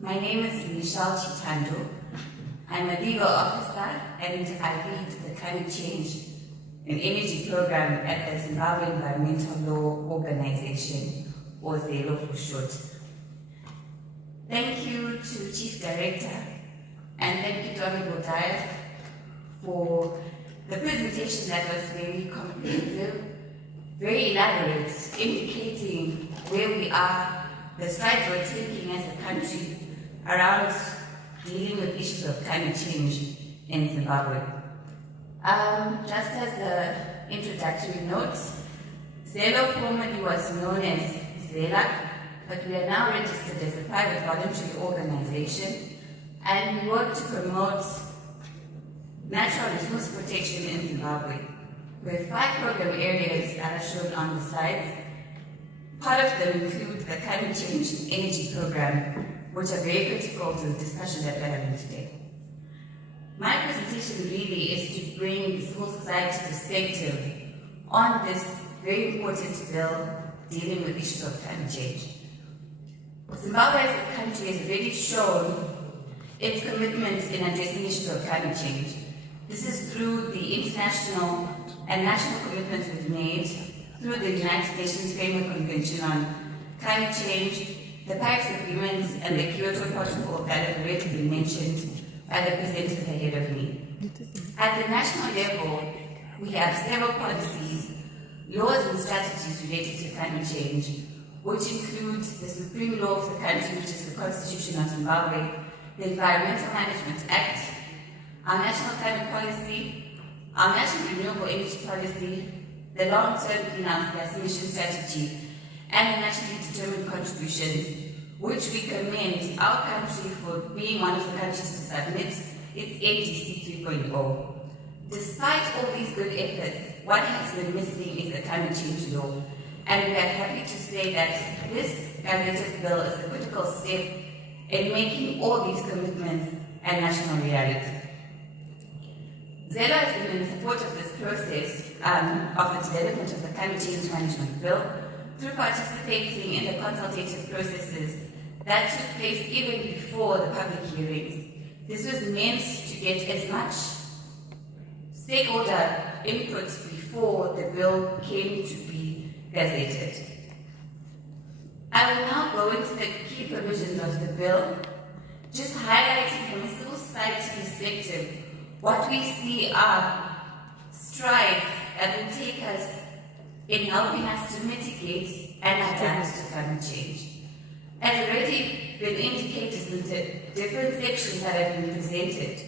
My name is Michelle Chitando. I'm a legal officer and I lead the Climate Change and Energy Program at the Zimbabwe Environmental Law Organization, or ZELO for short. Thank you to Chief Director and thank you to Honorable Dias for the presentation that was very comprehensive, very elaborate, indicating where we are, the strides we're taking as a country around dealing with issues of climate change in Zimbabwe. Just as an introductory note, ZELO formerly was known as ZELO, but we are now registered as a private voluntary organization, and we work to promote natural resource protection in Zimbabwe. We have 5 program areas that are shown on the slides. Part of them include the Climate Change and Energy Program, which are very critical to the discussion that we're having today. My presentation really is to bring this whole society perspective on this very important bill dealing with issues of climate change. Zimbabwe as a country has already shown its commitment in addressing issues of climate change. This is through the international and national commitments we've made through the United Nations Framework Convention on Climate Change, the Paris Agreement, and the Kyoto Protocol that have already been mentioned by the presenters ahead of me. At the national level, we have several policies, laws and strategies related to climate change, which include the supreme law of the country, which is the Constitution of Zimbabwe, the Environmental Management Act, our national climate policy, our national renewable energy policy, the long-term greenhouse gas emission strategy, and the nationally determined contributions, which we commend our country for being one of the countries to submit its ADC 3.0. Despite all these good efforts, what has been missing is a climate change law, and we are happy to say that this gazetted bill is a critical step in making all these commitments a national reality. ZELO has been in support of this process of the development of the Climate Change Management Bill through participating in the consultative processes that took place even before the public hearings. This was meant to get as much stakeholder input before the bill came to be gazetted. I will now go into the key provisions of the bill, just highlighting from a civil society perspective what we see are strides that will take us in helping us to mitigate and adapt to climate change. As already been indicated in the different sections that have been presented,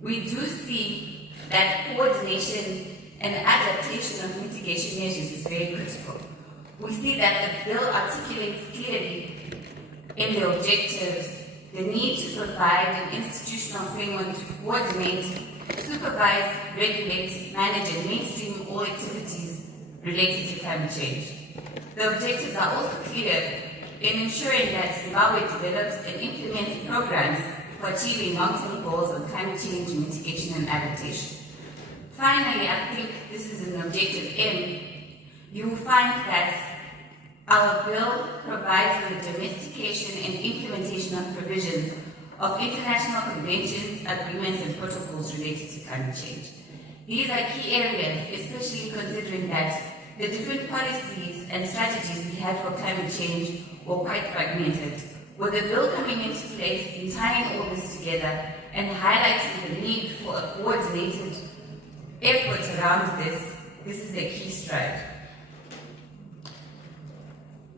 we do see that coordination and adaptation of mitigation measures is very critical. We see that the bill articulates clearly in the objectives the need to provide an institutional framework to coordinate, supervise, regulate, manage, and mainstream all activities related to climate change. The objectives are also clear in ensuring that Zimbabwe develops and implements programs for achieving long-term goals on climate change mitigation and adaptation. Finally, I think this is an objective M. You will find that our bill provides for the domestication and implementation of provisions of international conventions, agreements, and protocols related to climate change. These are key areas, especially considering that the different policies and strategies we had for climate change were quite fragmented. With the bill coming into place in tying all this together and highlighting the need for a coordinated effort around this is a key stride.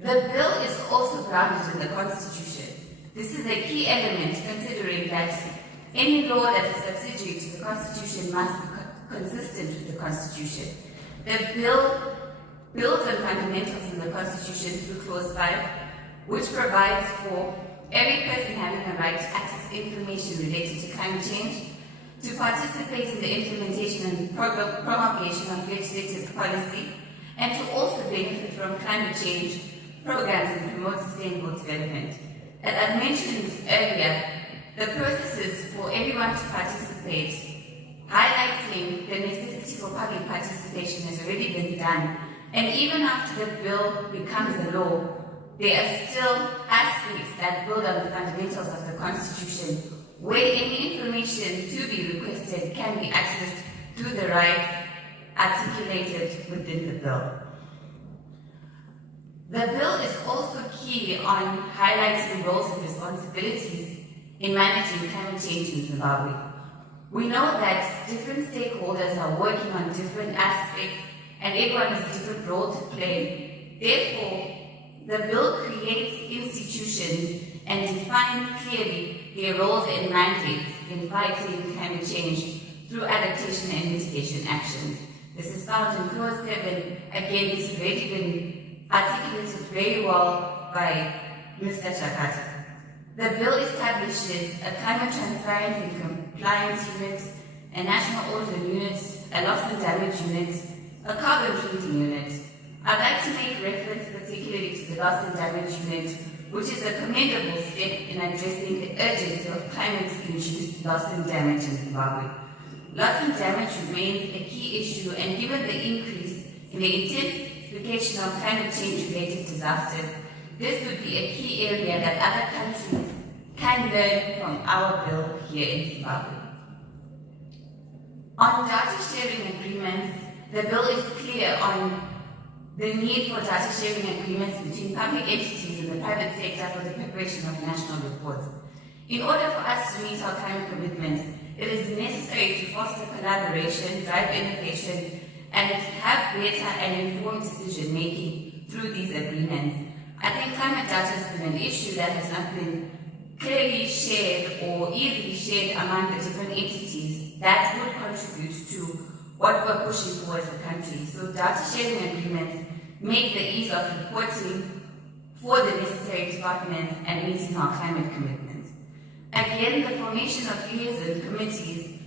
The bill is also grounded in the Constitution. This is a key element considering that any law that is subsidiary to the Constitution must be consistent with the Constitution. The bill builds on fundamentals in the Constitution through Clause 5, which provides for every person having a right to access information related to climate change, to participate in the implementation and promulgation of legislative policy, and to also benefit from climate change programs and promote sustainable development. As I've mentioned earlier, the processes for everyone to participate, highlighting the necessity for public participation has already been done, and even after the bill becomes a law, there are still aspects that build on the fundamentals of the Constitution, where any information to be requested can be accessed through the rights articulated within the bill. The bill is also key on highlighting roles and responsibilities in managing climate change in Zimbabwe. We know that different stakeholders are working on different aspects and everyone has a different role to play. Therefore, the bill creates institutions and defines clearly their roles and mandates in fighting climate change through adaptation and mitigation actions. This is found in Clause 7. Again, it's already been articulated very well by Mr. Chakata. The bill establishes a climate transparency and compliance unit, a national ozone unit, a loss and damage unit, a carbon trading unit. I'd like to make reference particularly to the loss and damage unit, which is a commendable step in addressing the urgency of climate-induced loss and damage in Zimbabwe. Loss and damage remains a key issue, and given the increase in the intensification of climate change-related disasters, this would be a key area that other countries can learn from our bill here in Zimbabwe. On data sharing agreements, the bill is clear on the need for data sharing agreements between public entities and the private sector for the preparation of national reports. In order for us to meet our climate commitments, it is necessary to foster collaboration, drive innovation, and have better and informed decision-making through these agreements. I think climate data has been an issue that has not been clearly shared or easily shared among the different entities that would contribute to what we're pushing for as a country. So data sharing agreements make the ease of reporting for the necessary departments and meeting our climate commitments. Again, the formation of liaison committees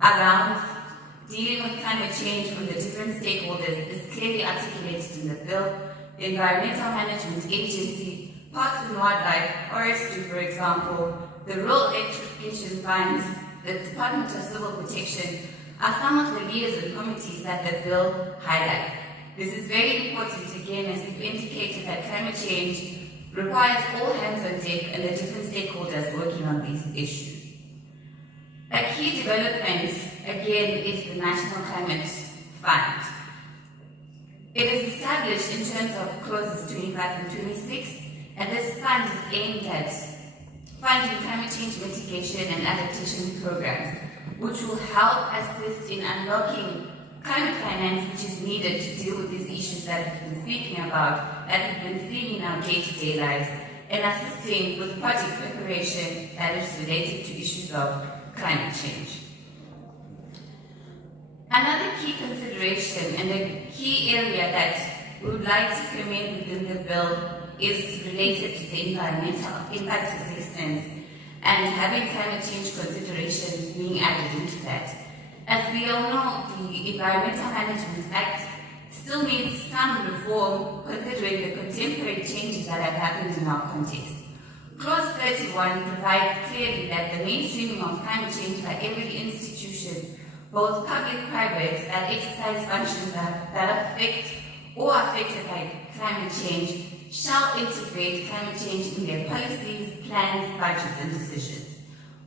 around dealing with climate change from the different stakeholders is clearly articulated in the bill. The Environmental Management Agency, Parks and Wildlife, Forestry, for example, the Rural Electrification Fund, the Department of Civil Protection are some of the liaison committees that the bill highlights. This is very important again, as we've indicated that climate change requires all hands on deck and the different stakeholders working on these issues. A key development, again, is the National Climate Fund. It is established in terms of clauses 25 and 26, and this fund is aimed at funding climate change mitigation and adaptation programs, which will help assist in unlocking climate finance, which is needed to deal with these issues that we've been speaking about, that we've been seeing in our day-to-day lives, and assisting with project preparation that is related to issues of climate change. Another key consideration and a key area that we would like to commend within the bill is related to the environmental impact assessments and having climate change considerations being added into that. As we all know, the Environmental Management Act still needs some reform considering the contemporary changes that have happened in our context. Clause 31 provides clearly that the mainstreaming of climate change by every institution, both public and private, that exercise functions that affect or are affected by climate change shall integrate climate change in their policies, plans, budgets, and decisions.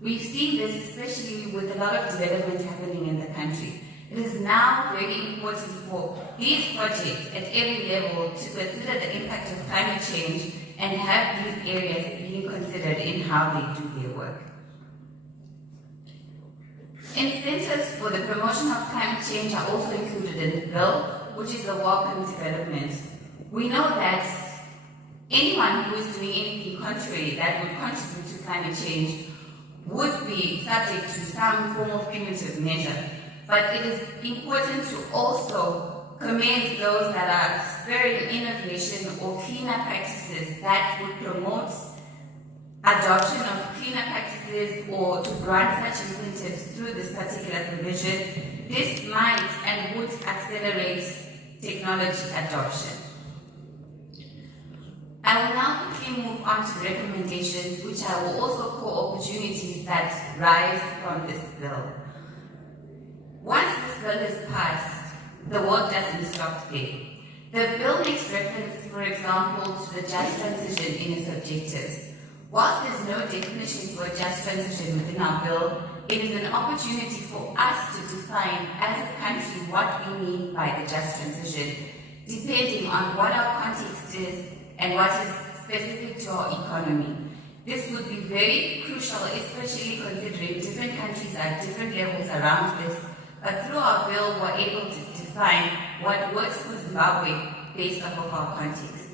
We've seen this especially with a lot of development happening in the country. It is now very important for these projects at every level to consider the impact of climate change and have these areas being considered in how they do their work. Incentives for the promotion of climate change are also included in the bill, which is a welcome development. We know that anyone who is doing anything contrary that would contribute to climate change would be subject to some form of punitive measure. But it is important to also commend those that are spurring innovation or cleaner practices that would promote adoption of cleaner practices or to grant such incentives through this particular provision. This might and would accelerate technology adoption. I will now quickly move on to recommendations, which I will also call opportunities that rise from this bill. Once this bill is passed, the work doesn't stop there. The bill makes reference, for example, to the just transition in its objectives. Whilst there's no definition for a just transition within our bill, it is an opportunity for us to define as a country what we mean by the just transition, depending on what our context is and what is specific to our economy. This would be very crucial, especially considering different countries are at different levels around this, but through our bill we're able to define what works for Zimbabwe based off of our context.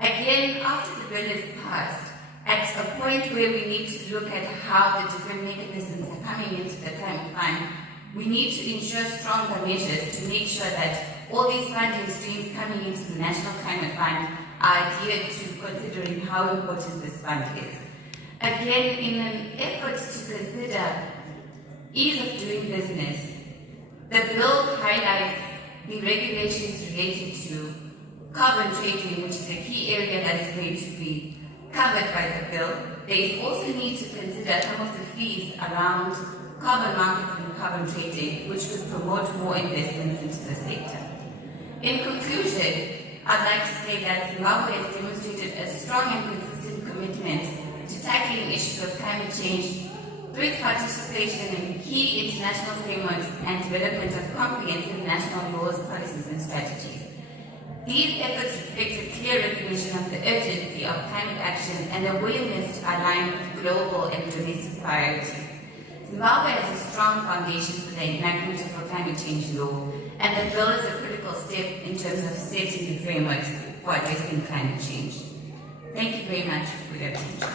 Again, after the bill is passed, at a point where we need to look at how the different mechanisms are coming into the climate fund, we need to ensure stronger measures to make sure that all these funding streams coming into the National Climate Fund are adhered to, considering how important this fund is. Again, in an effort to consider ease of doing business, the bill highlights the regulations related to carbon trading, which is a key area that is going to be covered by the bill. There is also need to consider some of the fees around carbon markets and carbon trading, which could promote more investments into the sector. In conclusion, I'd like to say that Zimbabwe has demonstrated a strong and consistent commitment to tackling issues of climate change through its participation in key international frameworks and development of comprehensive national laws, policies and strategies. These efforts reflect a clear recognition of the urgency of climate action and a willingness to align with global and domestic priorities. Zimbabwe has a strong foundation for the enactment of a climate change law, and the bill is a critical step in terms of setting the frameworks for addressing climate change. Thank you very much for your attention.